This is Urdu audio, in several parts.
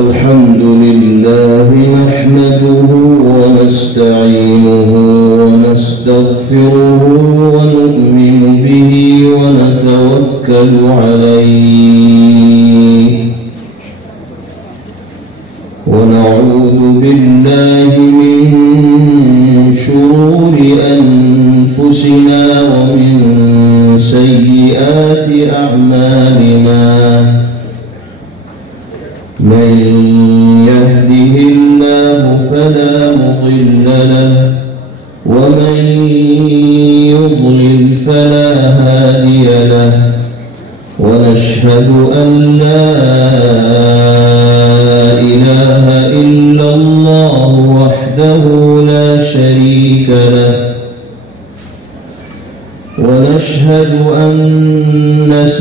الحمد لله نحمده ونستعينه ونستغفره ونؤمن به ونتوكل عليه ونعوذ بالله من شرور أنفسنا ومن سيئات أعمالنا من يهده الله فلا مضل له ومن يضلل فلا هادي له ونشهد أن لا إله إلا الله وحده لا شريك له ونشهد أن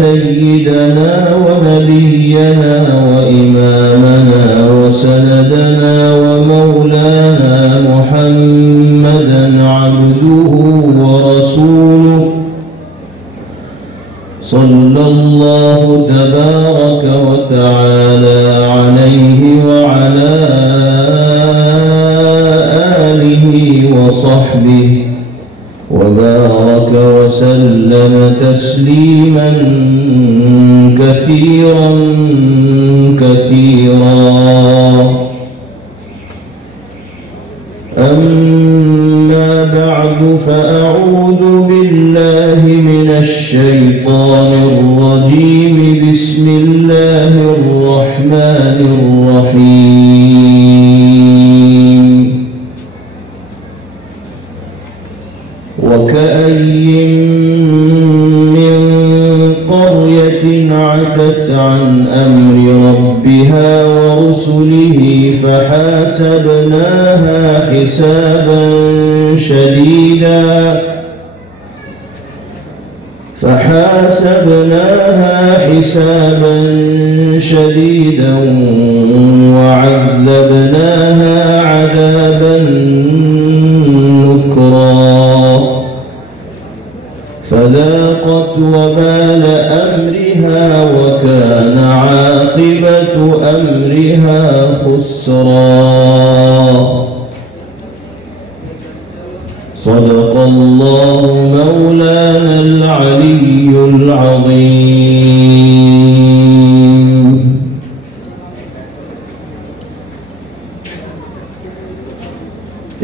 سيدنا ونبينا وإمامنا وسندنا ومولانا محمدا عبده ورسوله صلى الله تبارك وتعالى عليه وعلى آله وصحبه وبارك وسلم تسليما كثيرا كثيرا. أما بعد فأعوذ بالله من الشيطان الرجيم. بسم الله الرحمن الرحيم. وكأي من قرية عتت عن أمر ربها ورسله فحاسبناها حسابا شديدا وعذبناها عذابا نكرا فذاقت وبال أمرها وكان عاقبة أمرها خسرا. صدق الله مولانا العلي العظيم.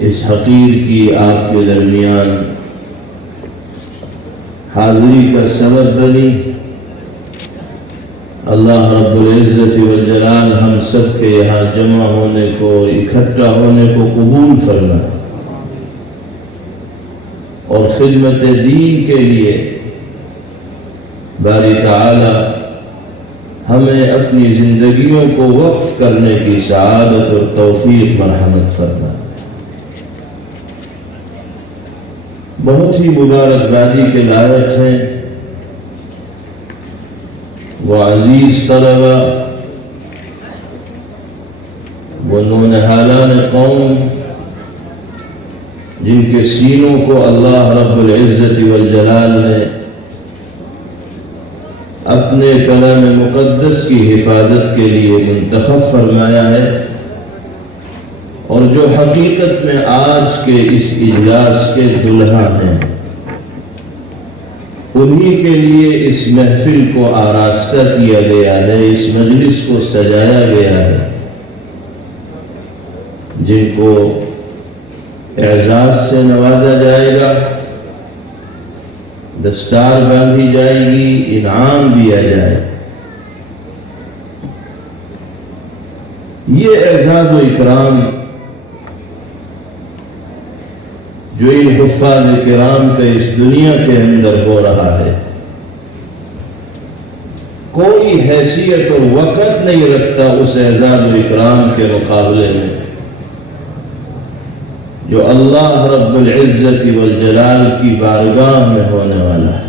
اس حقیر کی آپ کے درمیان حاضری کا سبب بنی، اللہ رب العزت والجلال ہم سب کے یہاں جمع ہونے کو، اکٹھا ہونے کو قبول فرمائے اور خدمت دین کے لیے باری تعالی ہمیں اپنی زندگیوں کو وقف کرنے کی سعادت اور توفیق مرحمت فرمائے۔ بہت ہی مبارکبادی کے لائق ہیں وہ عزیز طلبہ، وہ نونہالان قوم جن کے سینوں کو اللہ رب العزت والجلال نے اپنے کلام مقدس کی حفاظت کے لیے منتخب فرمایا ہے، اور جو حقیقت میں آج کے اس اجلاس کے دلہا ہیں، انہی کے لیے اس محفل کو آراستہ کیا گیا ہے، اس مجلس کو سجایا گیا ہے، جن کو اعزاز سے نوازا جائے گا، دستار باندھی جائے گی، انعام دیا جائے گا۔ یہ اعزاز و اکرام جو ان حفاظ کرام کا اس دنیا کے اندر ہو رہا ہے، کوئی حیثیت اور وقت نہیں رکھتا اس اعزاز و اکرام کے مقابلے میں جو اللہ رب العزت والجلال کی بارگاہ میں ہونے والا ہے۔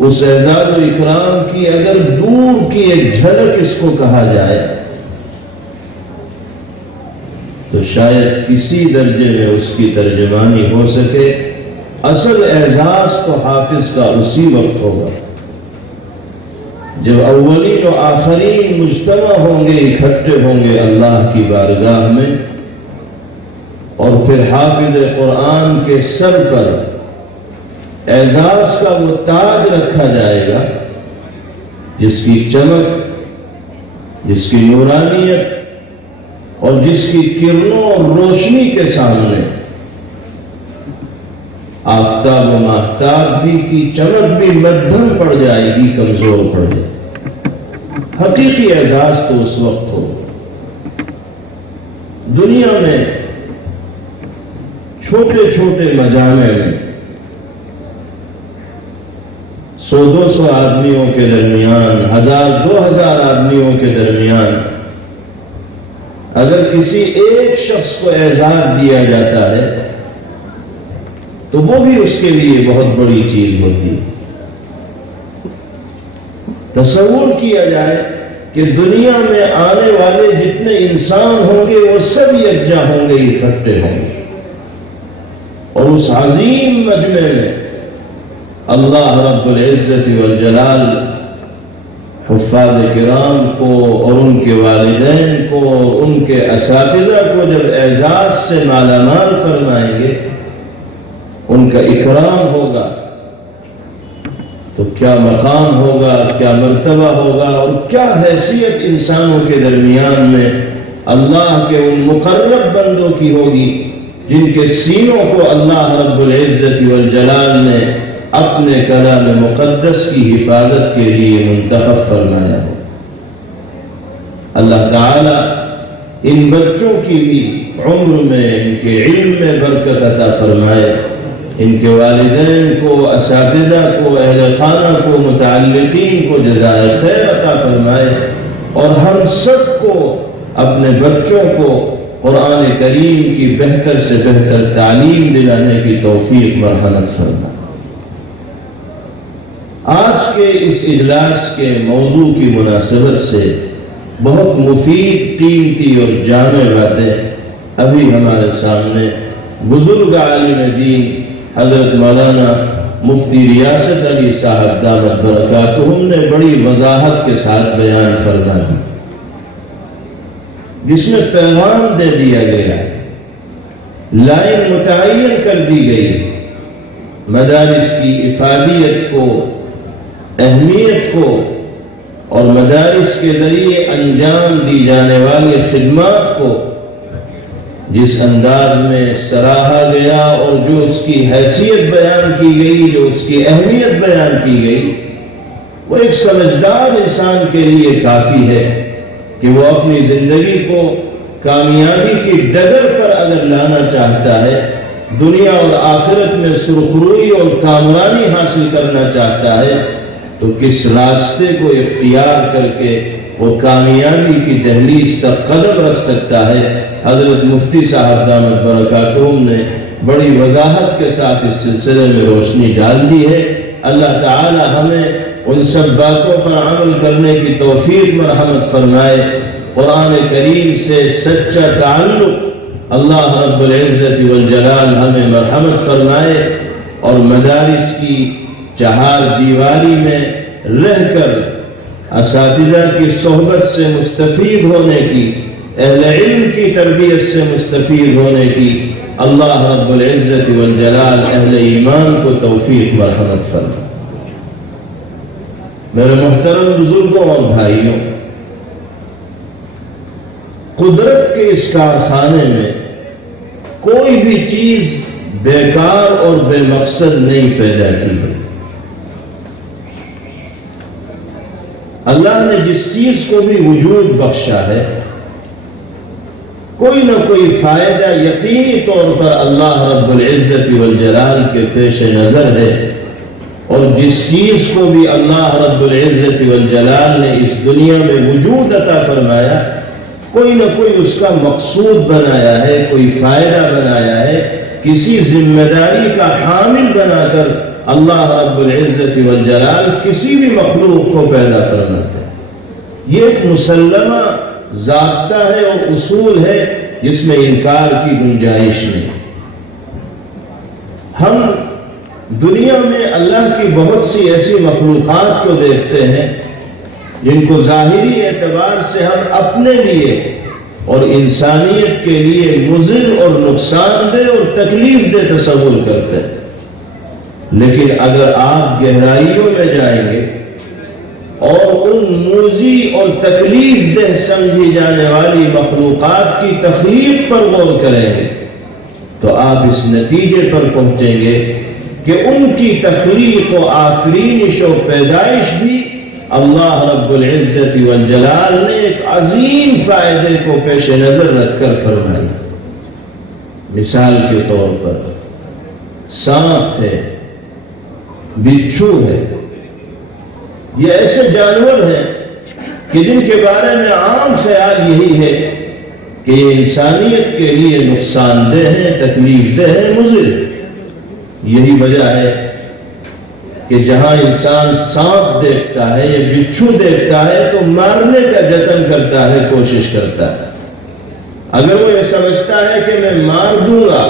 اس اعزاز و اکرام کی اگر دور کی ایک جھلک اس کو کہا جائے تو شاید کسی درجے میں اس کی ترجمانی ہو سکے۔ اصل اعزاز تو حافظ کا اسی وقت ہوگا جب اولین و آخرین مجتمع ہوں گے، اکٹھے ہوں گے اللہ کی بارگاہ میں، اور پھر حافظ قرآن کے سر پر اعزاز کا وہ تاج رکھا جائے گا جس کی چمک، جس کی نورانیت اور جس کی کرنوں اور روشنی کے سامنے آفتاب و ماہتاب بھی کی چمک بھی مدھم پڑ جائے گی، کمزور پڑ جائے گی۔ حقیقی اعزاز تو اس وقت ہو۔ دنیا میں چھوٹے چھوٹے مجامع میں 100-200 آدمیوں کے درمیان، 1000-2000 آدمیوں کے درمیان اگر کسی ایک شخص کو اعزاز دیا جاتا ہے تو وہ بھی اس کے لیے بہت بڑی چیز ہوتی ہے۔ تصور کیا جائے کہ دنیا میں آنے والے جتنے انسان ہوں گے وہ سب یکجا ہوں گے، اکٹھے ہوں گے، اور اس عظیم مجمع میں اللہ رب العزت والجلال حفاظ کرام کو اور ان کے والدین کو اور ان کے اساتذہ کو جب اعزاز سے مالا مال فرمائیں گے، ان کا اکرام ہوگا تو کیا مقام ہوگا، کیا مرتبہ ہوگا، اور کیا حیثیت انسانوں کے درمیان میں اللہ کے ان مقرب بندوں کی ہوگی جن کے سینوں کو اللہ رب العزت والجلال نے اپنے کلام مقدس کی حفاظت کے لیے منتخب فرمایا ہے۔ اللہ تعالی ان بچوں کی بھی عمر میں، ان کے علم میں برکت عطا فرمائے، ان کے والدین کو، اساتذہ کو، اہل خانہ کو، متعلقین کو جزائے خیر عطا فرمائے، اور ہم سب کو اپنے بچوں کو قرآن کریم کی بہتر سے بہتر تعلیم دلانے کی توفیق مرحمت فرمائے۔ آج کے اس اجلاس کے موضوع کی مناسبت سے بہت مفید، قیمتی اور جامع باتیں ابھی ہمارے سامنے بزرگ عالم دین حضرت مولانا مفتی ریاست علی صاحب دامت برکاتہم نے بڑی وضاحت کے ساتھ بیان فرما دی، جس میں پیغام دے دیا گیا، لائن متعین کر دی گئی، مدارس کی افادیت کو، اہمیت کو اور مدارس کے ذریعے انجام دی جانے والی خدمات کو جس انداز میں سراہا گیا اور جو اس کی حیثیت بیان کی گئی، جو اس کی اہمیت بیان کی گئی، وہ ایک سمجھدار انسان کے لیے کافی ہے کہ وہ اپنی زندگی کو کامیابی کی ڈگر پر اگر لانا چاہتا ہے، دنیا اور آخرت میں سرخروئی اور کامرانی حاصل کرنا چاہتا ہے، تو کس راستے کو اختیار کر کے وہ کامیابی کی دہلیز تک قدم رکھ سکتا ہے۔ حضرت مفتی صاحب دامت برکاتہم نے بڑی وضاحت کے ساتھ اس سلسلے میں روشنی ڈال دی ہے۔ اللہ تعالی ہمیں ان سب باتوں پر عمل کرنے کی توفیق مرحمت فرمائے۔ قرآن کریم سے سچا تعلق اللہ رب العزت والجلال ہمیں مرحمت فرمائے، اور مدارس کی چہار دیواری میں رہ کر اساتذہ کی صحبت سے مستفید ہونے کی، اہل علم کی تربیت سے مستفید ہونے کی اللہ رب العزت والجلال اہل ایمان کو توفیق مرحمت فرمائے۔ میرے محترم بزرگوں اور بھائیوں، قدرت کے اس کارخانے میں کوئی بھی چیز بیکار اور بے مقصد نہیں پیدا کی گئی۔ اللہ نے جس چیز کو بھی وجود بخشا ہے، کوئی نہ کوئی فائدہ یقینی طور پر اللہ رب العزت والجلال کے پیش نظر ہے، اور جس چیز کو بھی اللہ رب العزت والجلال نے اس دنیا میں وجود عطا فرمایا، کوئی نہ کوئی اس کا مقصود بنایا ہے، کوئی فائدہ بنایا ہے، کسی ذمہ داری کا حامل بنا کر اللہ رب العزت والجلال کسی بھی مخلوق کو پیدا فرماتا ہے۔ یہ ایک مسلمہ ضابطہ ہے اور اصول ہے جس میں انکار کی گنجائش نہیں۔ ہم دنیا میں اللہ کی بہت سی ایسی مخلوقات کو دیکھتے ہیں جن کو ظاہری اعتبار سے ہم اپنے لیے اور انسانیت کے لیے مضر اور نقصان دہ اور تکلیف دہ تصور کرتے ہیں، لیکن اگر آپ گہرائیوں میں جائیں گے اور ان موذی اور تکلیف دہ سمجھی جانے والی مخلوقات کی تخلیق پر غور کریں گے تو آپ اس نتیجے پر پہنچیں گے کہ ان کی تخلیق و آفرینش و پیدائش بھی اللہ رب العزت والجلال نے ایک عظیم فائدے کو پیش نظر رکھ کر فرمائی۔ مثال کے طور پر سانپ ہے، بچھو ہے، یہ ایسے جانور ہیں کہ جن کے بارے میں عام خیال یہی ہے کہ یہ انسانیت کے لیے نقصان دہ ہیں، تکلیف دہ ہیں، مضر۔ یہی وجہ ہے کہ جہاں انسان سانپ دیکھتا ہے یا بچھو دیکھتا ہے تو مارنے کا جتن کرتا ہے، کوشش کرتا ہے۔ اگر وہ یہ سمجھتا ہے کہ میں مار دوں گا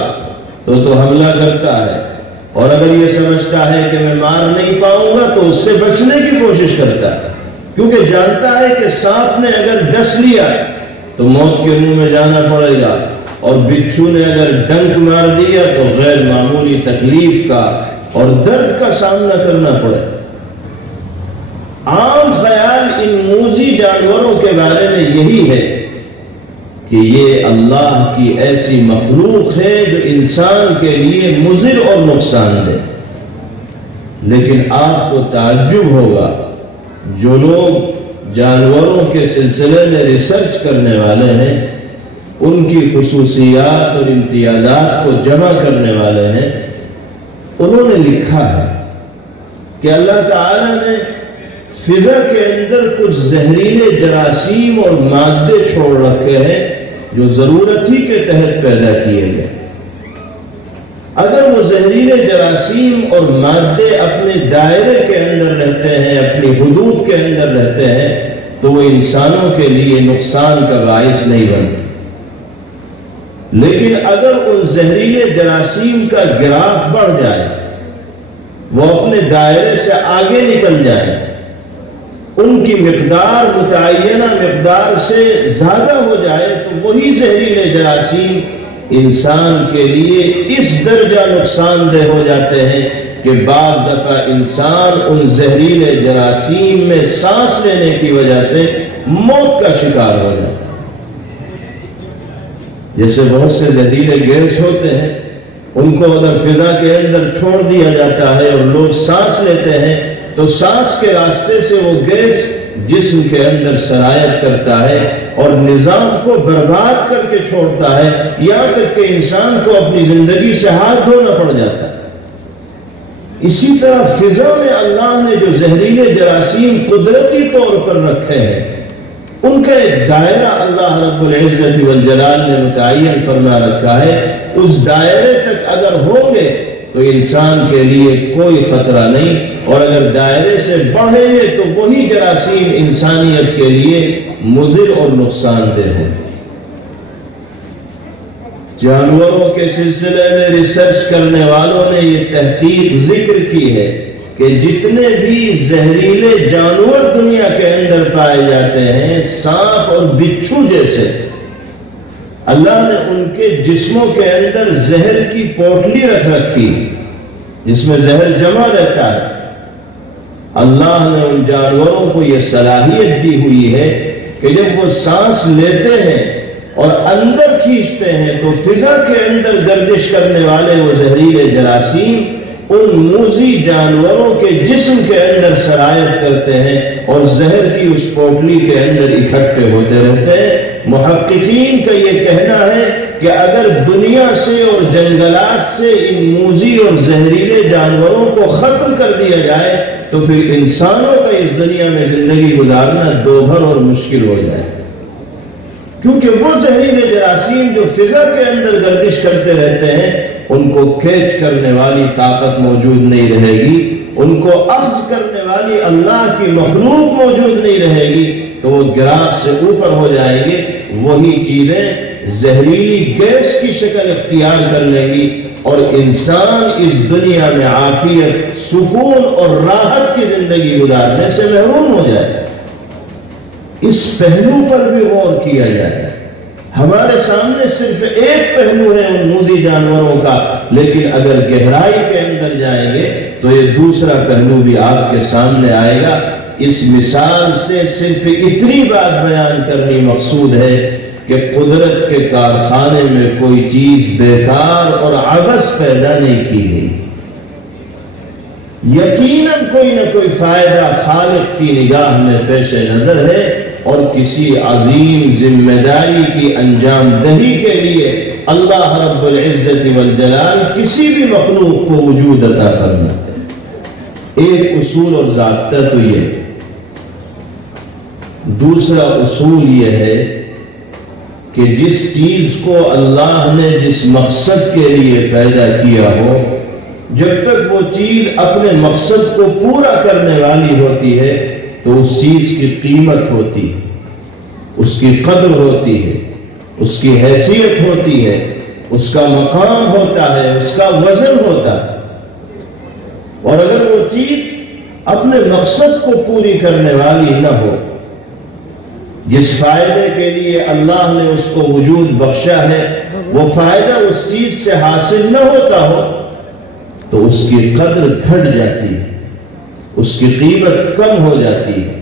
تو حملہ کرتا ہے، اور اگر یہ سمجھتا ہے کہ میں مار نہیں پاؤں گا تو اس سے بچنے کی کوشش کرتا ہے، کیونکہ جانتا ہے کہ سانپ نے اگر ڈس لیا تو موت کے منہ میں جانا پڑے گا، اور بچھو نے اگر ڈنک مار دیا تو غیر معمولی تکلیف کا اور درد کا سامنا کرنا پڑے۔ عام خیال ان موذی جانوروں کے بارے میں یہی ہے کہ یہ اللہ کی ایسی مخلوق ہے جو انسان کے لیے مضر اور نقصان دہ۔ لیکن آپ کو تعجب ہوگا، جو لوگ جانوروں کے سلسلے میں ریسرچ کرنے والے ہیں، ان کی خصوصیات اور امتیازات کو جمع کرنے والے ہیں، انہوں نے لکھا ہے کہ اللہ تعالی نے فضا کے اندر کچھ زہریلے جراثیم اور مادے چھوڑ رکھے ہیں جو ضرورت ہی کے تحت پیدا کیے گئے۔ اگر وہ زہریلے جراثیم اور مادے اپنے دائرے کے اندر رہتے ہیں، اپنی حدود کے اندر رہتے ہیں، تو وہ انسانوں کے لیے نقصان کا باعث نہیں بنتے۔ لیکن اگر ان زہریلے جراثیم کا گراف بڑھ جائے، وہ اپنے دائرے سے آگے نکل جائے، ان کی مقدار متعینہ مقدار سے زیادہ ہو جائے، تو وہی زہریلے جراثیم انسان کے لیے اس درجہ نقصان دہ ہو جاتے ہیں کہ بعض دفعہ انسان ان زہریلے جراثیم میں سانس لینے کی وجہ سے موت کا شکار ہو جاتا ہے۔ جیسے بہت سے زہریلے گیس ہوتے ہیں، ان کو اگر فضا کے اندر چھوڑ دیا جاتا ہے اور لوگ سانس لیتے ہیں تو سانس کے راستے سے وہ گیس جسم کے اندر سرایت کرتا ہے اور نظام کو برباد کر کے چھوڑتا ہے، یہاں تک کہ انسان کو اپنی زندگی سے ہاتھ دھونا پڑ جاتا ہے۔ اسی طرح فضا میں اللہ نے جو زہریلے جراثیم قدرتی طور پر رکھے ہیں، ان کا ایک دائرہ اللہ رب العزت والجلال نے متعین فرما رکھا ہے۔ اس دائرے تک اگر ہوں گے تو انسان کے لیے کوئی خطرہ نہیں، اور اگر دائرے سے بڑھیں گے تو وہی جراثیم انسانیت کے لیے مضر اور نقصان دہ ہوں۔ جانوروں کے سلسلے میں ریسرچ کرنے والوں نے یہ تحقیق ذکر کی ہے کہ جتنے بھی زہریلے جانور دنیا کے اندر پائے جاتے ہیں، سانپ اور بچھو جیسے، اللہ نے ان کے جسموں کے اندر زہر کی پوٹلی رکھ رکھی جس میں زہر جمع رہتا ہے۔ اللہ نے ان جانوروں کو یہ صلاحیت دی ہوئی ہے کہ جب وہ سانس لیتے ہیں اور اندر کھینچتے ہیں تو فضا کے اندر گردش کرنے والے وہ زہریلے جراثیم ان موذی جانوروں کے جسم کے اندر سرایت کرتے ہیں اور زہر کی اس پوٹلی کے اندر اکٹھے ہوتے رہتے ہیں۔ محققین کا یہ کہنا ہے کہ اگر دنیا سے اور جنگلات سے ان موذی اور زہریلے جانوروں کو ختم کر دیا جائے تو پھر انسانوں کا اس دنیا میں زندگی گزارنا دوبھر اور مشکل ہو جائے، کیونکہ وہ زہریلے جراثیم جو فضا کے اندر گردش کرتے رہتے ہیں ان کو کیچ کرنے والی طاقت موجود نہیں رہے گی، ان کو اخذ کرنے والی اللہ کی مخلوق موجود نہیں رہے گی، تو وہ گراف سے اوپر ہو جائیں گے، وہی چیزیں زہریلی گیس کی شکل اختیار کر لیں گی اور انسان اس دنیا میں عافیت، سکون اور راحت کی زندگی گزارنے سے محروم ہو جائے۔ اس پہلو پر بھی غور کیا جائے۔ ہمارے سامنے صرف ایک پہلو ہے ان موذی جانوروں کا، لیکن اگر گہرائی کے اندر جائیں گے تو یہ دوسرا پہلو بھی آپ کے سامنے آئے گا۔ اس مثال سے صرف اتنی بات بیان کرنی مقصود ہے کہ قدرت کے کارخانے میں کوئی چیز بیکار اور عبث پیدا نہیں کی گئی، یقیناً کوئی نہ کوئی فائدہ خالق کی نگاہ میں پیش نظر ہے، اور کسی عظیم ذمہ داری کی انجام دہی کے لیے اللہ رب العزت والجلال کسی بھی مخلوق کو وجود عطا فرماتا ہے۔ ایک اصول اور ضابطہ تو یہ، دوسرا اصول یہ ہے کہ جس چیز کو اللہ نے جس مقصد کے لیے پیدا کیا ہو، جب تک وہ چیز اپنے مقصد کو پورا کرنے والی ہوتی ہے تو اس چیز کی قیمت ہوتی ہے، اس کی قدر ہوتی ہے، اس کی حیثیت ہوتی ہے، اس کا مقام ہوتا ہے، اس کا وزن ہوتا ہے۔ اور اگر وہ چیز اپنے مقصد کو پوری کرنے والی نہ ہو، جس فائدے کے لیے اللہ نے اس کو وجود بخشا ہے وہ فائدہ اس چیز سے حاصل نہ ہوتا ہو تو اس کی قدر گھٹ جاتی ہے، اس کی قیمت کم ہو جاتی ہے،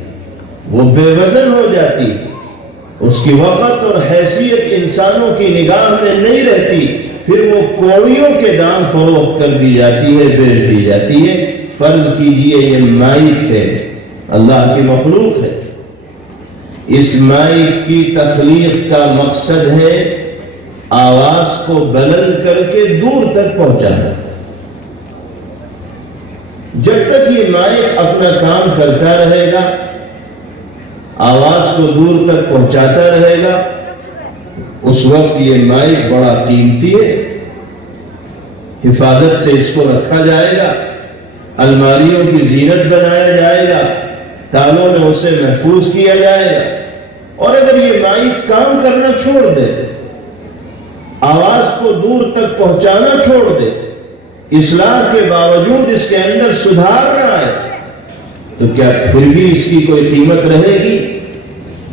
وہ بے وزن ہو جاتی ہے، اس کی وقت اور حیثیت انسانوں کی نگاہ میں نہیں رہتی، پھر وہ کوڑیوں کے دام فروخت کر دی جاتی ہے، بیچ دی جاتی ہے۔ فرض کیجئے یہ مائک ہے، اللہ کی مخلوق ہے، اس مائک کی تخلیق کا مقصد ہے آواز کو بلند کر کے دور تک پہنچانا۔ جب تک یہ مائک اپنا کام کرتا رہے گا، آواز کو دور تک پہنچاتا رہے گا، اس وقت یہ مائک بڑا قیمتی ہے، حفاظت سے اس کو رکھا جائے گا، الماریوں کی زینت بنایا جائے گا، تالوں میں اسے محفوظ کیا جائے گا۔ اور اگر یہ مائک کام کرنا چھوڑ دے، آواز کو دور تک پہنچانا چھوڑ دے، اصلاح کے باوجود اس کے اندر سدھار نہ آئے، تو کیا پھر بھی اس کی کوئی قیمت رہے گی؟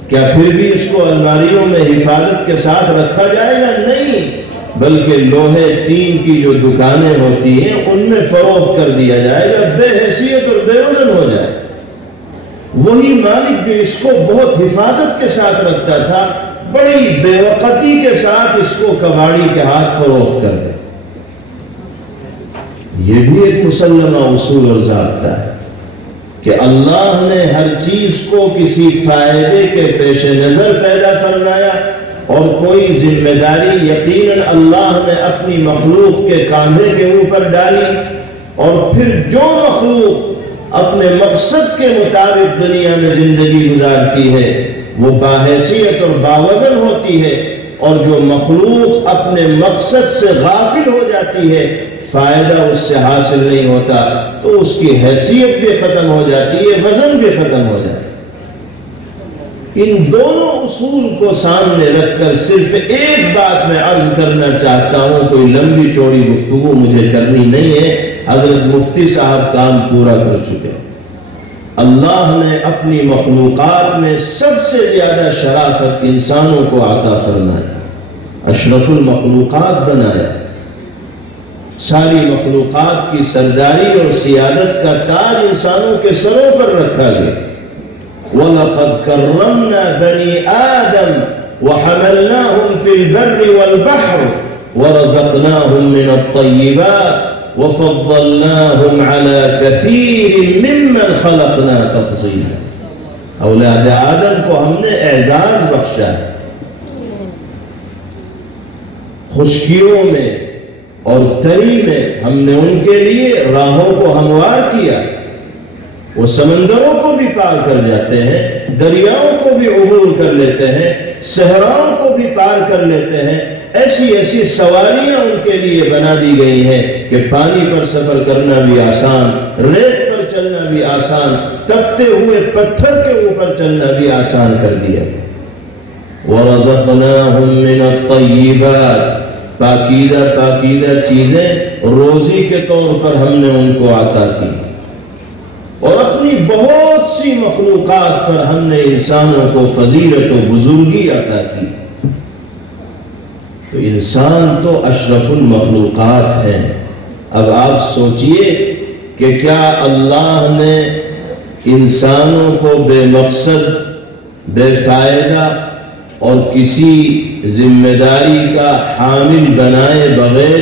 کیا پھر بھی اس کو الماریوں میں حفاظت کے ساتھ رکھا جائے گا؟ نہیں، بلکہ لوہے ٹین کی جو دکانیں ہوتی ہیں ان میں فروخت کر دیا جائے گا، بے حیثیت اور بے وزن ہو جائے۔ وہی مالک جو اس کو بہت حفاظت کے ساتھ رکھتا تھا، بڑی بے وقتی کے ساتھ اس کو کباڑی کے ہاتھ فروخت کر دے۔ یہ بھی ایک مسلمہ اصول اور ضابطہ ہے کہ اللہ نے ہر چیز کو کسی فائدے کے پیش نظر پیدا فرمایا، اور کوئی ذمہ داری یقیناً اللہ نے اپنی مخلوق کے کاندھے کے اوپر ڈالی، اور پھر جو مخلوق اپنے مقصد کے مطابق دنیا میں زندگی گزارتی ہے وہ باحیثیت اور باوزن ہوتی ہے، اور جو مخلوق اپنے مقصد سے غافل ہو جاتی ہے، فائدہ اس سے حاصل نہیں ہوتا، تو اس کی حیثیت بھی ختم ہو جاتی ہے، وزن بھی ختم ہو جاتا ہے۔ ان دونوں اصول کو سامنے رکھ کر صرف ایک بات میں عرض کرنا چاہتا ہوں، کوئی لمبی چوڑی گفتگو مجھے کرنی نہیں ہے، حضرت مفتی صاحب کام پورا کر چکے ہیں۔ اللہ نے اپنی مخلوقات میں سب سے زیادہ شرافت انسانوں کو عطا فرمایا، اشرف المخلوقات بنایا، ساری مخلوقات کی سرداری اور سیادت کا تاج انسانوں کے سروں پر رکھا گیا۔ وَلَقَدْ كَرَّمْنَا بَنِي آدَمَ وَحَمَلْنَاهُمْ فِي الْبَرِّ وَالْبَحْرِ وَرَزَقْنَاهُمْ مِنَ الطَّيِّبَاتِ وَفَضَّلْنَاهُمْ عَلَى كَثِيرٍ مِّمَّنْ خَلَقْنَا تَفْضِيلًا۔ اولاد آدم کو ہم نے اعزاز بخشا ہے، خشکیوں میں اور تری میں ہم نے ان کے لیے راہوں کو ہموار کیا، وہ سمندروں کو بھی پار کر جاتے ہیں، دریاؤں کو بھی عبور کر لیتے ہیں، صحراؤں کو بھی پار کر لیتے ہیں، ایسی ایسی سواریاں ان کے لیے بنا دی گئی ہیں کہ پانی پر سفر کرنا بھی آسان، ریت پر چلنا بھی آسان، تپتے ہوئے پتھر کے اوپر چلنا بھی آسان کر دیا۔ وَرَزَقْنَاهُمْ مِنَ الطَّيِّبَاتِ، پاکیزہ چیزیں روزی کے طور پر ہم نے ان کو عطا کی، اور اپنی بہت سی مخلوقات پر ہم نے انسانوں کو فضیلت و بزرگی عطا کی۔ تو انسان تو اشرف المخلوقات ہے۔ اب آپ سوچئے کہ کیا اللہ نے انسانوں کو بے مقصد، بے فائدہ اور کسی ذمہ داری کا حامل بنائے بغیر